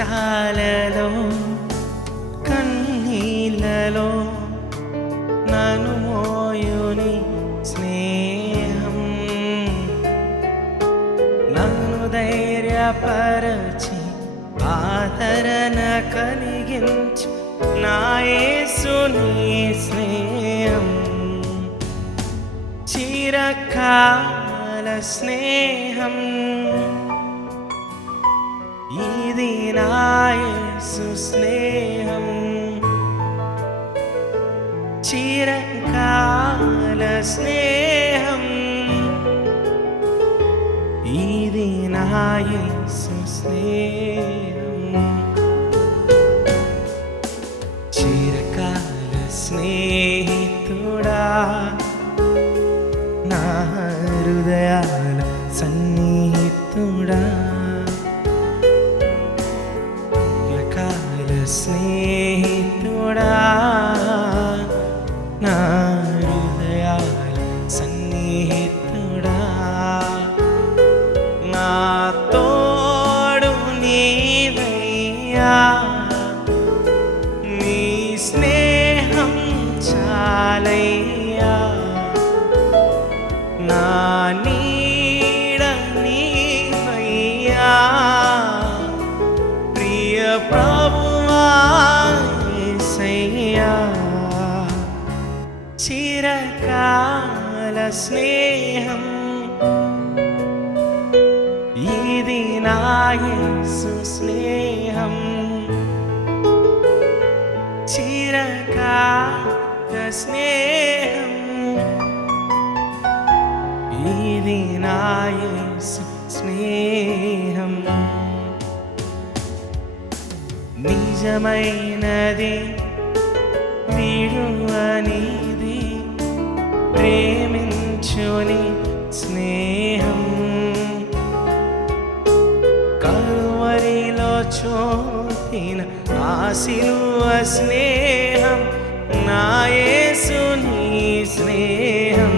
చాలలో కన్నీళ్ళలో నను మోయుని స్నేహం. నన్ను ధైర్యపరచి ఆదరణ కలిగించు నాయసుని స్నేహం. చిరకాల స్నేహం. ఇది నా యేసు స్నేహం చిరకాల స్నేహం ఇది నా యేసు స్నేహం చిరకాల స్నేహితుడా నా హృదయాల సన్నిహితుడా. నా తోడు నీవయ్యా నీ స్నేహం చాలయ్యా. నా నీ చిరకాల స్నేహం. ఇది నాయసు స్నేహం. చిరకాల స్నేహం. ఇది నాయసు స్నేహం. నిజమైనది విడువని ప్రేమించుని స్నేహం. కరువరిలో చోటిన ఆశిలువ స్నేహం నాయసుని స్నేహం.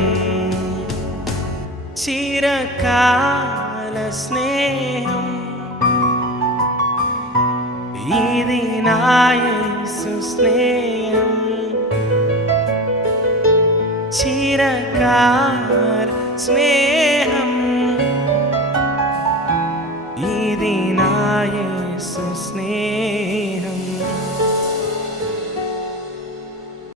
చిరకాల స్నేహం. ఇది నాయసు స్నేహం. చిరకాల స్నేహం